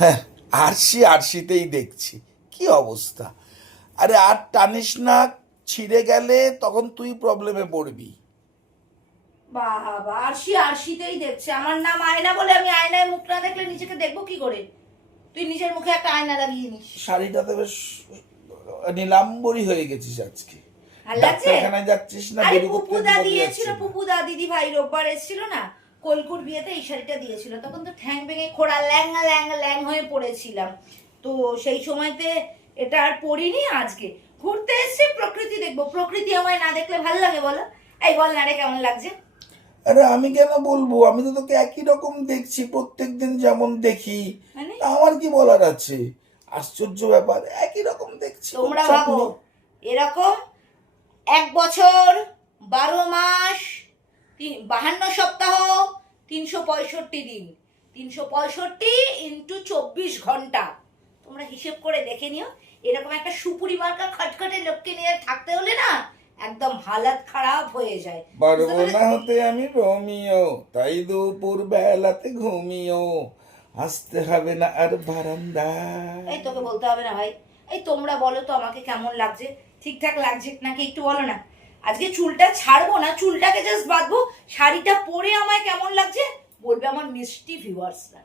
হ্যাঁ, আরশিতেই দেখছি কি অবস্থা। আরে আর টানিস না, ছিঁড়ে গেলে তখন তুই প্রবলেমে পড়বি। বাবা, আরশি আরশিতেই দেখছে। আমার নাম আয়না বলে আমি আয়নায় মুখ না দেখলে নিজেকে দেখবো কি করে? তুই নিজের মুখে একটা আয়না লাগিয়ে নিস। শাড়িটাতে বেশ নীলাম্বরী হয়ে গেছিস আজকে। ভাল লাগছে? ডাক্তারখানায় যাচ্ছিস না? আরে দেরি করতে পুপুদা বদলে দিয়েছিল, যাচ্ছে না? পুপুদা দিদি ভাই রোববার এসেছিল না, কলকুর বিয়েতে এই শাড়িটা দিয়েছিল। তখন তো ঠ্যাং ভেঙে খোড়া ল্যাংা ল্যাংা ল্যাং হয়ে পড়েছিলাম। তো সেই সময়তে এটা আর পরিনি। আজকে ঘুরতে এসেছি, প্রকৃতি দেখবো। প্রকৃতি আমায় না দেখলে ভালো লাগে বলো? এই বল না রে, কেমন লাগছে? আরে আমি কেন বলবো, আমি তো তোকে একই রকম দেখছি প্রত্যেকদিন যেমন দেখি। মানে তা আমার কি বলার আছে? আশ্চর্য ব্যাপার, একই রকম দেখছি। তোমরা চাপ ভাবো নেই। এরকম 1 বছর, 12 মাস, 52 সপ্তাহ, 365 দিন, 365 × 24 ঘন্টা। তোমরা হিসেব করে দেখে নিও। এরকম একটা সুপুরি মার্কা খটখটে লোককে নিয়ে থাকতে হলে না একদম হালাত খারাপ হয়ে যায়। বুঝতে পারবো না পেরেছো? হতে আমি রোমিও, তাই দুপুর বেলাতে ঘুমিও, আসতে হবে না আর বারান্দায়। এই তোকে বলতে হবে না ভাই। এই তোমরা বলো তো আমাকে কেমন লাগছে? ঠিকঠাক লাগছে নাকি একটু বলো না। আজকে চুলটা ছাড়বো না, চুলটাকে জাস্ট বাঁধবো। শাড়িটা পরে আমায় কেমন লাগছে বলবে আমার মিষ্টি ভিউয়ার্সরা।